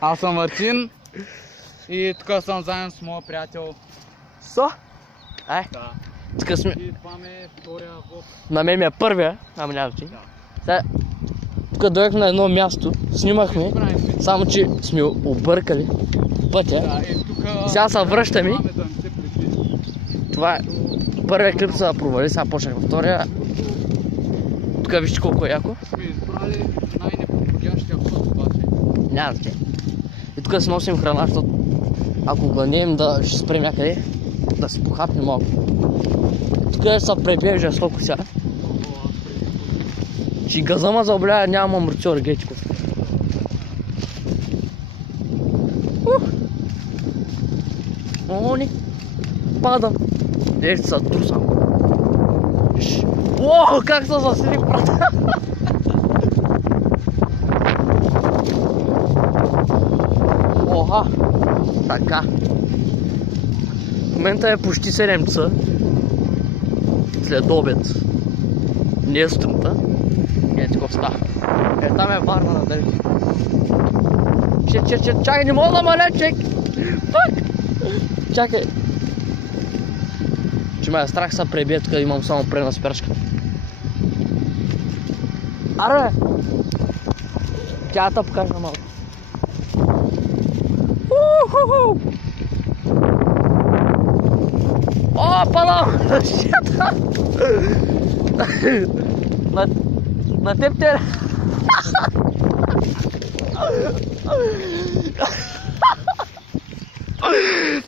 Аз съм Мартин и тук съм заедно с моя приятел. Со? Ай. Да. Тук сме. И това ми е втория влог. На мен ми е първия, ама няма ти. Сега, тук дойдохме на едно място, снимахме, само че сме объркали пътя. Да, и тук... Сега се връщаме. Това е първият клип се провали, сега почнах във втория. Тук вижте колко е яко. Сме избрали най-неподходящия път обаче. Няма да те. И тук си носим храна, защото ако гладнеем да ще спрем някъде, да се похапнем малко. Тук се пребежа слоко сега. Че газа ма заоблява, няма амортисьор, гечков. Они, падам. Дето са трусам. О, как се засили, брата! Оха, така. В момента е почти 7 часа. След обед. Не е сутринта. Е, такова става. Е, там е Варна надалеч. Чакай, не мога да маля, чек! Фак! Чакай. Че ме е страх са пребие, тук имам само предна спирачка. Аре! Тя да покажа малко. Уху! О, падам! На теб те...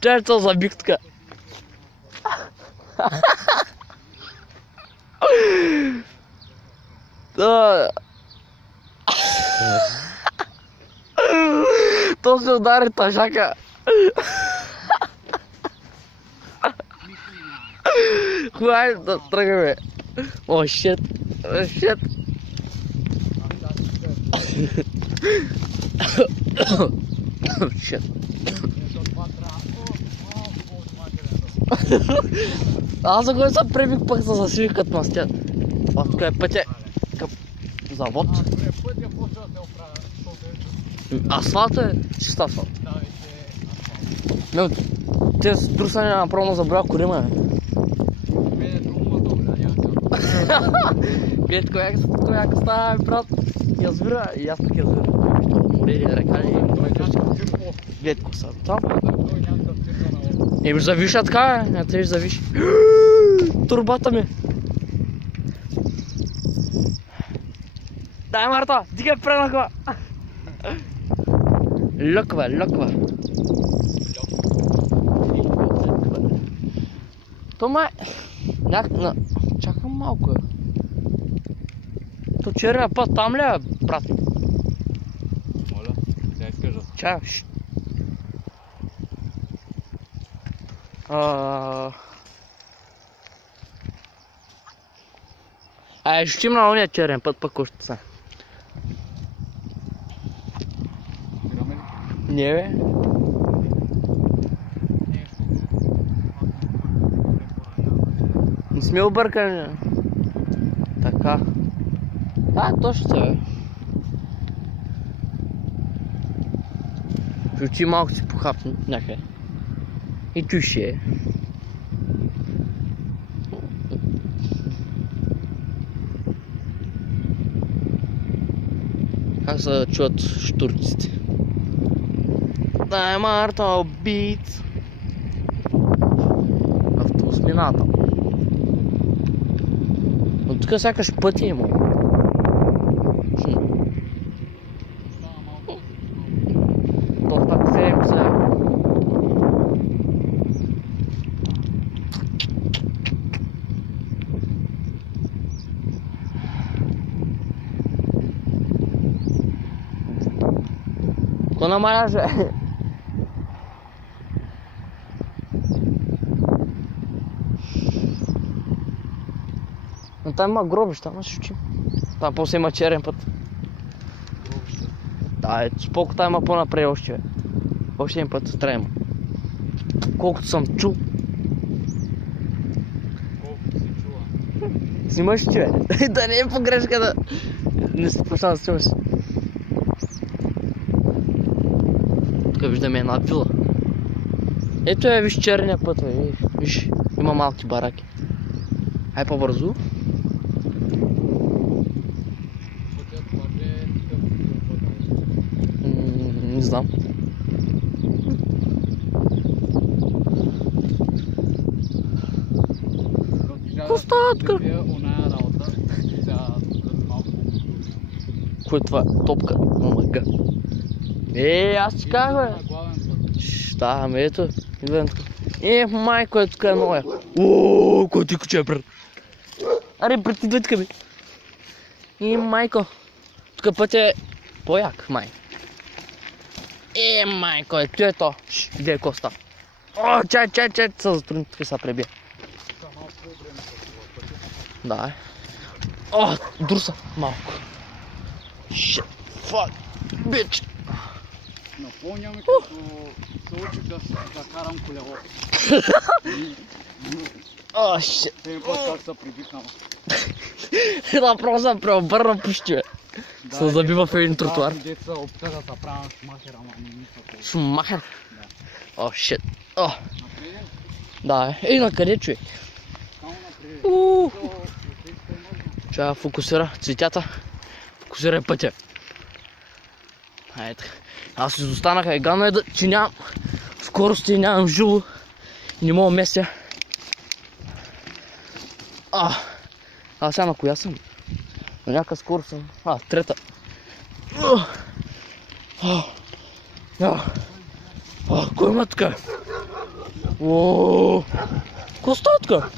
Тя е то забих така. То се удари тъжака. Хубаво да тръгаме. О, шит. Шит. Шит. Аз за кой съм пребих, пък се засвих като мастят. Това тук е пътя към завод. Пътя почва да се оправя. Асфалт е чист асфалт. Те с трусане направо забравя корима. Мене друго ма добре, някакъв. Бетко, яка става, брат. Язвира, и аз пък язвира. Море, река ли? Бетко са там. Еми завиша така, не трябваш завиш. Турбата ми. Дай, Марта, дигай предна кола. Лъква. Тома е... Чакам малко е. То черния път там ли е, брат? Моля, да искаш да... Чакай, ще отидем на ония черен път, пък още са. Не, бе. Не сме объркани. Така. Да, точно се, бе. Ще отидем малко си похапни някъде. И tu ще е. Как се чуват штурците? Дай, Марта, убийц! Автобус мината. Но тук сякаш пъти има. То так 7 са. Ко намаляше? Но там има гробища, ама ще учим. Там после има черен път. Гробища? Да, споко там има по-напред още. Още един път трябва. Колкото съм чул. Колкото си чула. Снимаш, че да не е погрешка да... Не се почна да снимаш. Тук виждаме една вила. Ето е, виж черния път, виж, има малки бараки. Ай по-бързо. Не знам. Какво става тук? Кой е това? Топка? Мага. Аз ти казах, бе. Да, ами ето. Идвам тук. Майко е тук е много яко. Ооо, кой ти куче, брат. Аре, брат, идвай тук, бе. Майко. Тук път е по-як, май. Майко, ето е то. Иде е коста. О, чай, се затрудни, тук се пребия. Да, е. О, друса, малко. Shit, fuck, bitch. Напомня ми като се учих да карам колело. О, shit. Един път как се прибихнам. Да, просто съм преобърна почти, бе. Се забива в един тротуар. Да, деца опита да се правя шмахер, ама не мисля. Шмахер? Да. О, shit. О, Напред? да, е. На къде, човек? Само напред. Чая фокусира цветята. Фокусира пътя. Айде. Аз изостанах, гадно е че нямам скорости, нямам жило и не мога местя. Аз сега на коя съм? На някаква скорост съм. Трета. Кой има тука? Какво става тука?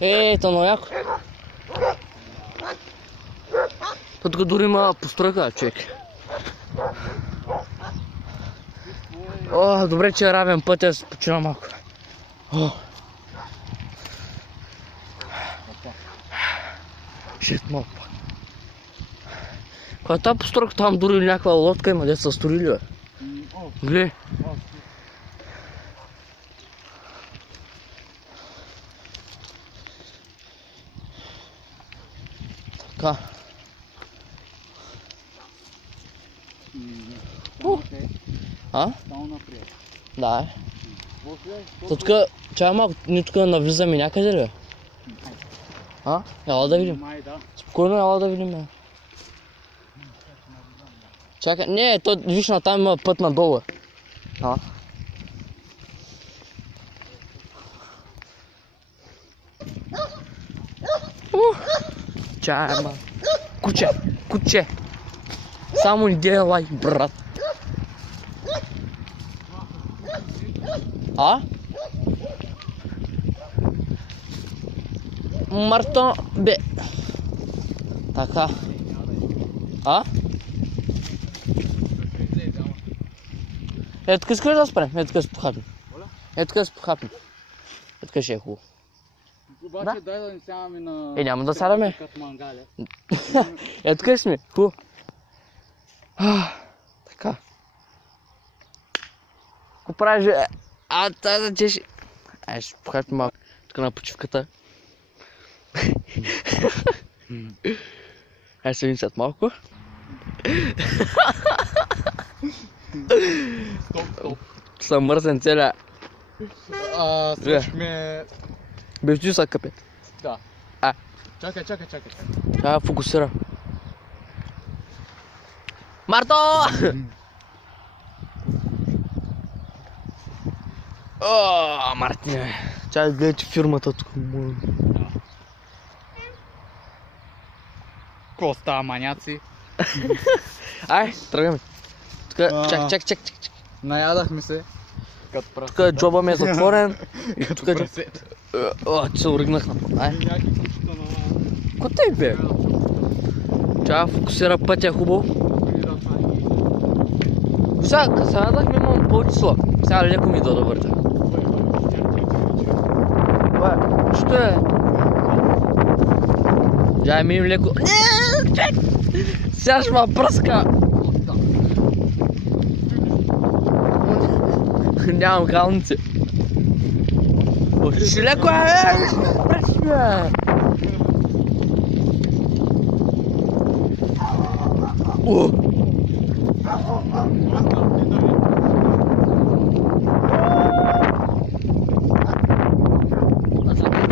Ето, но яко. Тук дори има постройка, човек. Добре, че е равен път, аз почина малко. Шит, малко пак. Кога е тази постройка, там дори някаква лодка има, де са строили, бе. Гледай. Така. Само напред. Да, е. Тук, чай малко, ние тук навлизаме някъде ли, бе? Ела да видим. Май да. Спокойно, ела да видим, бе. Чакай, не, виж на там има път надолу. Чай, ма. Куче. Само не делай, брат. Марто, бе. Така. Ето тук искаш да спрем? Ето тук се похапим. Ето тук се похапим. Ето тук ще е хубаво. Обаче дай да не сядаме на... Няма да сядаме. Като мангаля. Ето тук сме. Хубаво. Така. Ко правиш, бе? Тази да чеши. Ще похапим малко. Тук на почивката. Се видим след малко. Стоп. Съм мърсен целя. Слушахме... Бежи са къпе. Да. Чакай. Чакай, фокусира. Марто! Мартине. Чакай, гледай, че фирмата тук. Ко става, маняци? Ай, тръгваме. Чак. Наядахме се. Като прасета. Тук джоба ми е затворен. Като прасета. Че се уригнах напред. Ай. Ко тъй, бе? Чакай, фокусира пътя хубаво. Сега, като се надахме, имам полчисло. Сега леко ми да въртя. Що е? Дай минем леко. Сега ще ма пръска. Нямам калници. Ще леко е! Пречи, бе! Да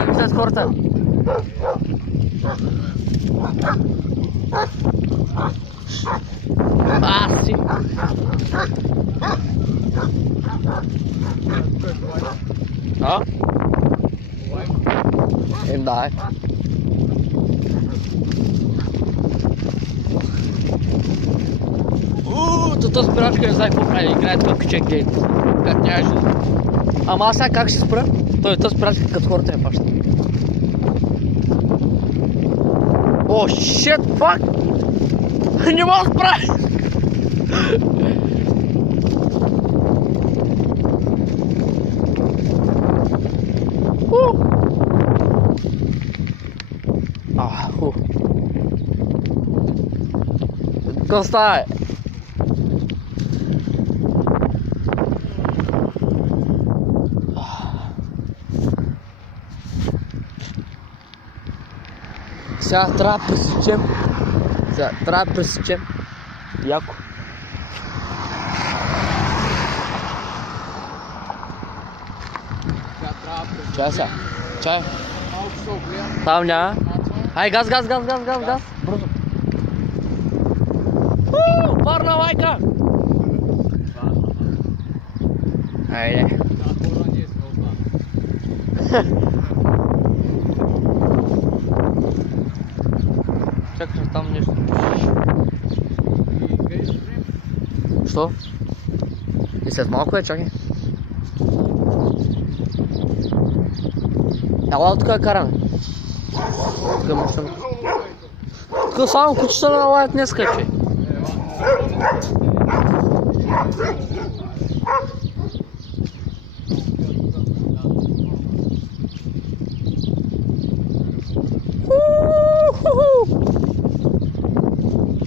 виждат хората. Си. Да. Тото спирачка не знае какво прави, играе тук чек гейт. Как нямаше. Ама аз сега как ще спра? Той спирачка като хората не паща. О, shit, fuck! Не мога да спра! Какво става, е? Сега трябва да пресечем. Яко. Чай сега. Чай. Там няма. Ай, газ. Бързо. Парна майка! Айде. Чакай, там нещо пишеш. Що? И след малко чакай. Ела тук караме. Тук машина. Тук само кучета на лаят днеска, че.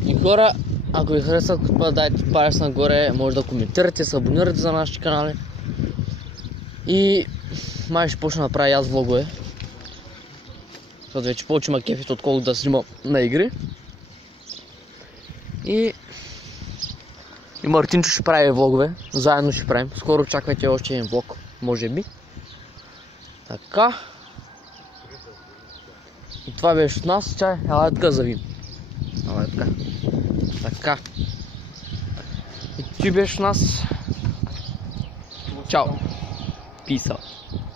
И хора, ако ви харесват, дайте палец нагоре, може да коментирате, се абонирате за нашите канали. И май ще почна да правя аз влогове. Защото вече повече ма кефит, отколкото да снимам на игри. И Мартинчо ще прави влогове, заедно ще правим. Скоро очаквайте още един влог, може би. Така. И това беше от нас. Чай, ела така завим. Ела така. Така. И ти беше от нас. Чао. Peace out.